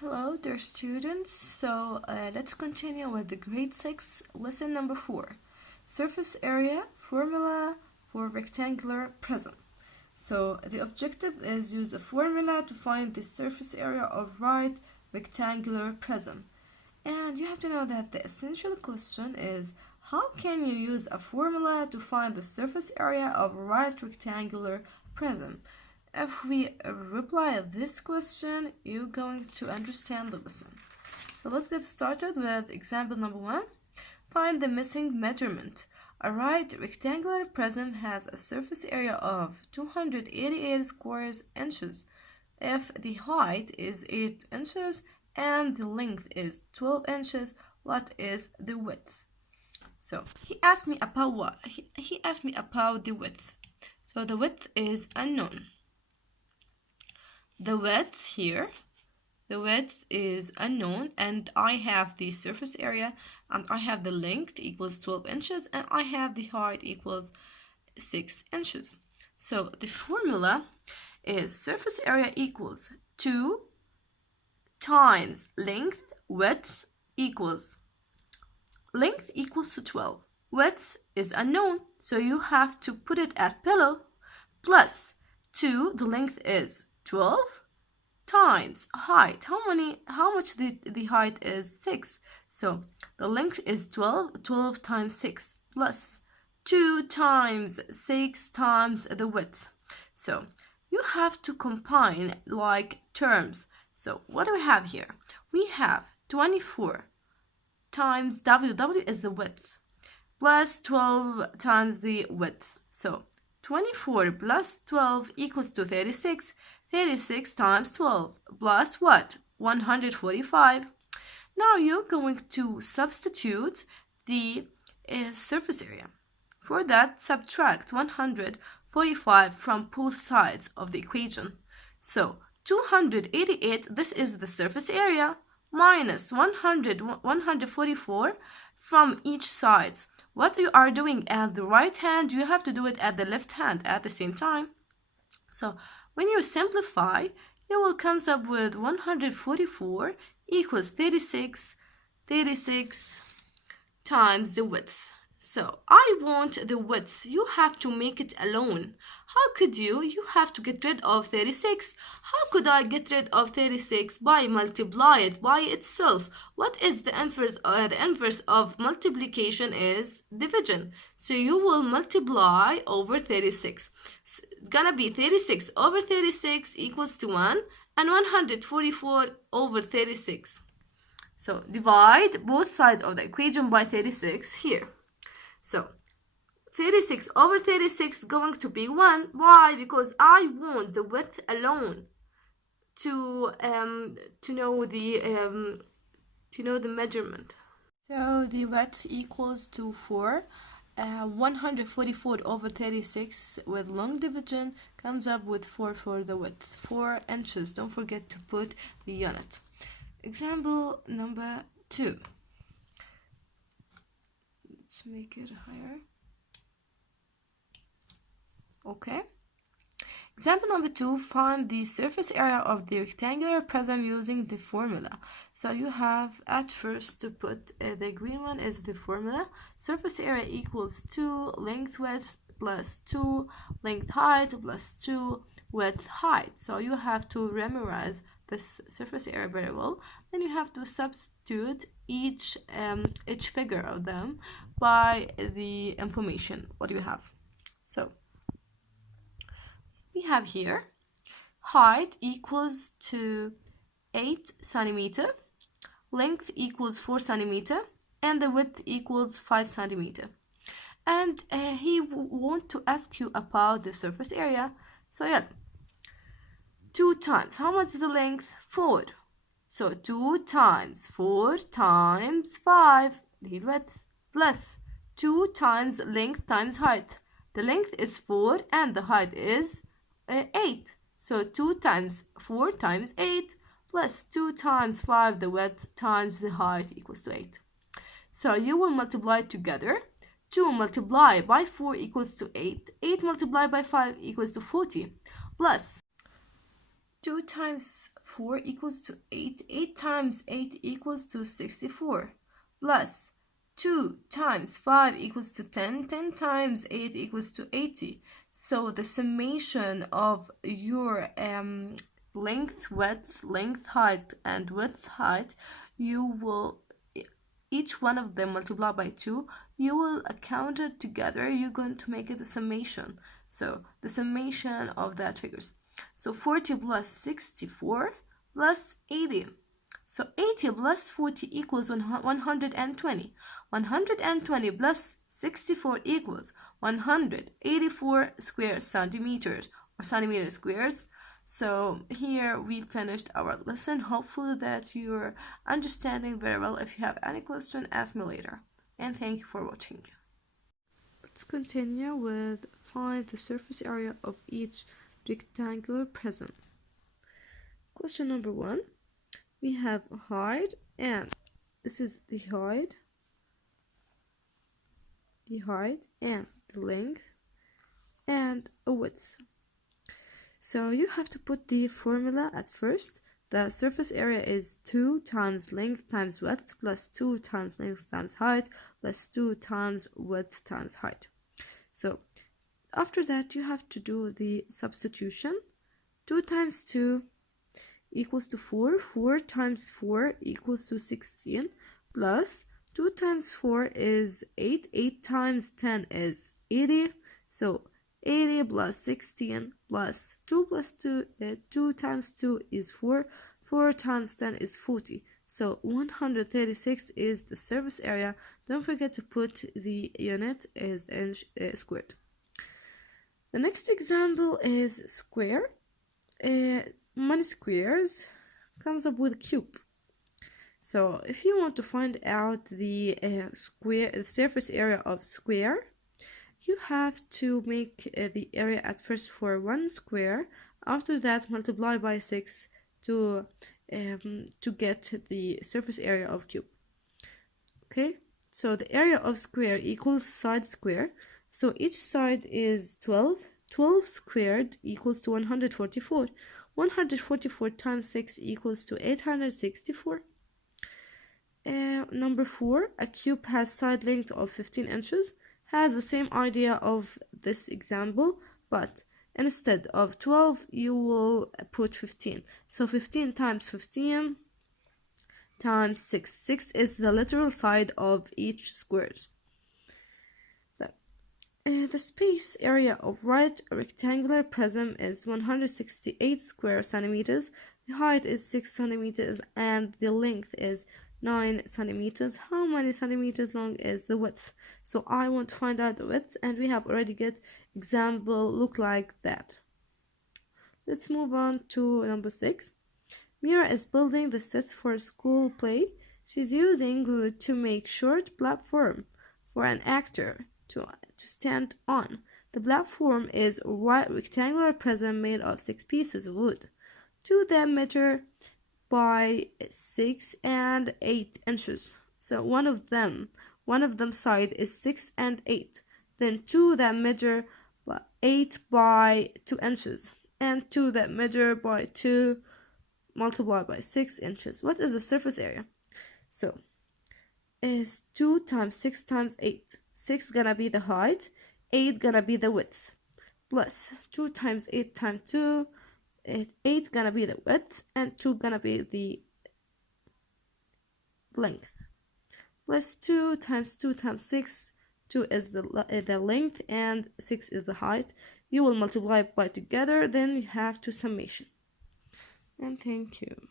Hello, dear students. Let's continue with the grade 6 lesson number 4, surface area formula for rectangular prism. So the objective is use a formula to find the surface area of right rectangular prism. And you have to know that the essential question is, how can you use a formula to find the surface area of a right rectangular prism? If we reply this question, you're going to understand the lesson. So let's get started with example number 1. Find the missing measurement. A right rectangular prism has a surface area of 288 square inches. If the height is 8 inches and the length is 12 inches, what is the width? So he asked me about what? He asked me about the width. So the width is unknown. The width here, the width is unknown, and I have the surface area, and I have the length equals 12 inches, and I have the height equals 6 inches. So the formula is surface area equals 2 times length, width equals length equals to 12. Width is unknown, so you have to put it at below, plus 2, the length is 12 times height. How much the height is 6. So the length is 12 times 6 plus 2 times 6 times the width. So you have to combine like terms. So what do we have here? We have 24 times W is the width plus 12 times the width. So 24 plus 12 equals to 36. 36 times 12 plus what? 145. Now you're going to substitute the surface area. For that, subtract 145 from both sides of the equation. So 288, this is the surface area, minus 144 from each side. What you are doing at the right hand, you have to do it at the left hand at the same time. So when you simplify, you will come up with 144 equals 36 times the width. So I want the width. You have to make it alone. How could you? You have to get rid of 36. How could I get rid of 36? By multiply it by itself. What is the inverse? The inverse of multiplication is division. So you will multiply over 36. So it's gonna be 36 over 36 equals to 1, and 144 over 36. So divide both sides of the equation by 36 here. So 36 over 36 going to be 1. Why? Because I want the width alone to know the measurement. So the width equals to 4. 144 over 36 with long division comes up with 4 for the width. 4 inches. Don't forget to put the unit. Example number 2. Let's make it higher. Okay. Example number 2, find the surface area of the rectangular prism using the formula. So you have at first to put the green one is the formula. Surface area equals 2 length width plus 2 length height plus 2 width height. So you have to memorize this surface area very well. Then you have to substitute each figure of them by the information what you have. So we have here height equals to 8 centimeter, length equals 4 centimeter, and the width equals 5 centimeter. And he want to ask you about the surface area. So yeah, 2 times, how much is the length? 4. So 2 times 4 times 5, the width, plus 2 times length times height. The length is 4 and the height is 8. So 2 times 4 times 8 plus 2 times 5, the width times the height equals to 8. So you will multiply together. 2 multiplied by 4 equals to 8. 8 multiplied by 5 equals to 40. Plus 2 times 4 equals to 8. 8 times 8 equals to 64. Plus 2 times 5 equals to 10. 10 times 8 equals to 80. So the summation of your length, width, length, height, and width, height, you will, each one of them multiply by 2, you will count it together. You're going to make it a summation. So the summation of that figures. So 40 plus 64 plus 80. So 80 plus 40 equals 120. 120 plus 64 equals 184 square centimeters or centimeter squares. So here we finished our lesson. Hopefully that you're understanding very well. If you have any question, ask me later. And thank you for watching. Let's continue with find the surface area of each rectangular prism. Question number 1. We have a height, and this is the height and the length and a width. So you have to put the formula at first. The surface area is 2 times length times width plus 2 times length times height plus 2 times width times height. So after that you have to do the substitution. 2 times 2 equals to 4. 4 times 4 equals to 16 plus 2 times 4 is 8. 8 times 10 is 80. So 80 plus 16 plus 2 plus 2, 2 times 2 is 4. 4 times 10 is 40. So 136 is the surface area. Don't forget to put the unit as inch squared. The next example is square. Many squares comes up with a cube. So if you want to find out the surface area of square, you have to make the area at first for one square. After that, multiply by 6 to get the surface area of cube. Okay, so the area of square equals side square. So each side is 12. 12 squared equals to 144. 144 times 6 equals to 864. Number 4, a cube has side length of 15 inches. Has the same idea of this example, but instead of 12 you will put 15. So 15 times 15 times 6. 6 is the literal side of each square. The space area of right rectangular prism is 168 square centimeters. The height is 6 centimeters and the length is 9 centimeters. How many centimeters long is the width? So I want to find out the width, and we have already get example look like that. Let's move on to number 6. Mira is building the sets for school play. She's using wood to make short platform for an actor to stand on. The platform is a white rectangular prism made of 6 pieces of wood. 2 that measure by 6 and 8 inches. So one of them side is 6 and 8. Then 2 that measure by 8 by 2 inches. And 2 that measure by 2 multiplied by 6 inches. What is the surface area? So is 2 times 6 times 8. 6 gonna be the height, 8 gonna be the width, plus 2 times 8 times 2, 8 gonna be the width, and 2 gonna be the length, plus 2 times 2 times 6, 2 is the length and 6 is the height. You will multiply by together, then you have to summation. And thank you.